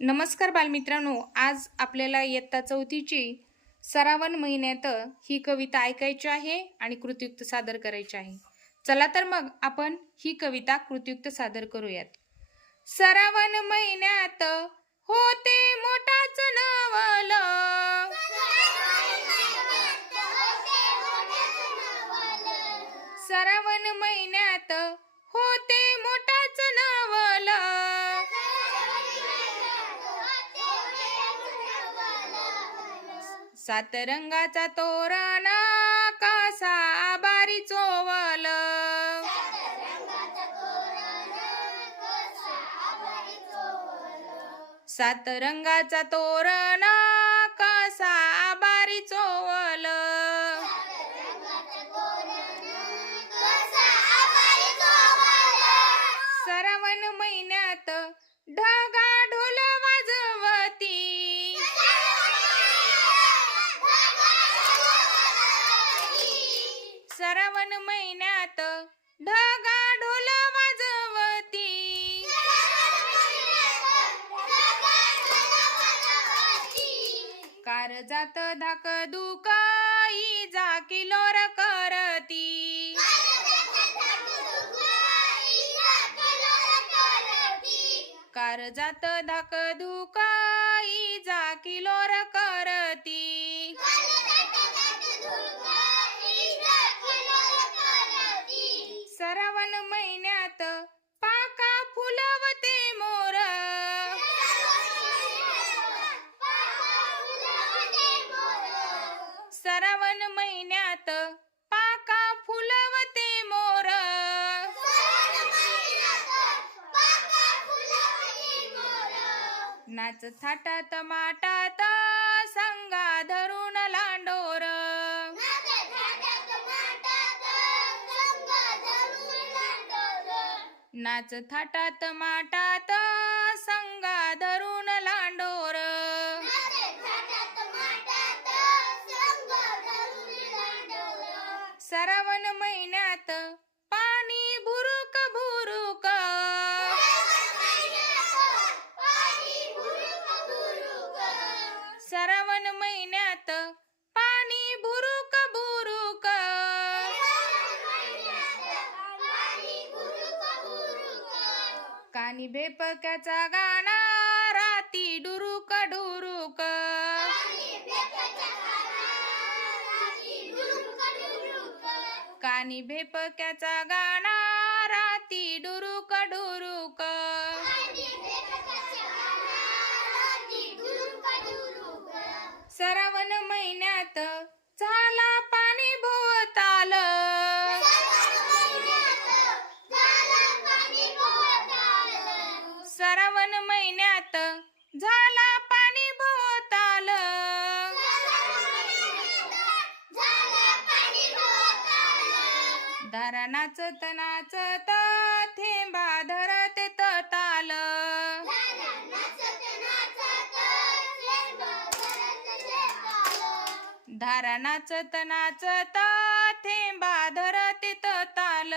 नमस्कार बालमित्रांनो, आज आपल्याला इयत्ता चौथीची सरावन महिन्यात ही कविता ऐकायची आहे आणि कृतियुक्त सादर करायची आहे. चला तर मग आपण ही कविता कृतियुक्त सादर करूयात. सरावन महिन्यात होते मोठाच नवल, सरावन महिन्यात होते मोठाच नवल, सात रंगाचा तोरण कसा आभारी चोवल, सात रंगाचा तोरण कसा आभारी चोवल, श्रावण महिन्यात ढगा ढोल वाजवती, श्रावण महिन्यात ढगा ढोल वाजवती, कारजात धाक दुकाई जा किलोर करती, कारजात धाक दुकाई जा किलोर करती, श्रावण महिन्यात पाका फुलवते मोर, श्रावण महिन्यात पाका फुलवते मोर, नाच थाटात माटात संगा धरून लांडोर, नाच थाटात माटात संगा धरून लांडोर, श्रावण महिन्यात पाणी भुरुक भुरुक, श्रावण महिन्यात पाणी भुरुक भुरुक, कानी भेपक्याचा गाणा राती डुरुक डुरुक, कानी भेपक्याचा गाणा राती डुरुक डुरुक, श्रावण महिन्यात झाला पाणी भोवताल, श्रावण महिन्यात झाला पाणी भोवताल, धारा नाचत नाचत थेंबा धरते ताल, धारा नाचत नाचत थेंबा धरते ताल,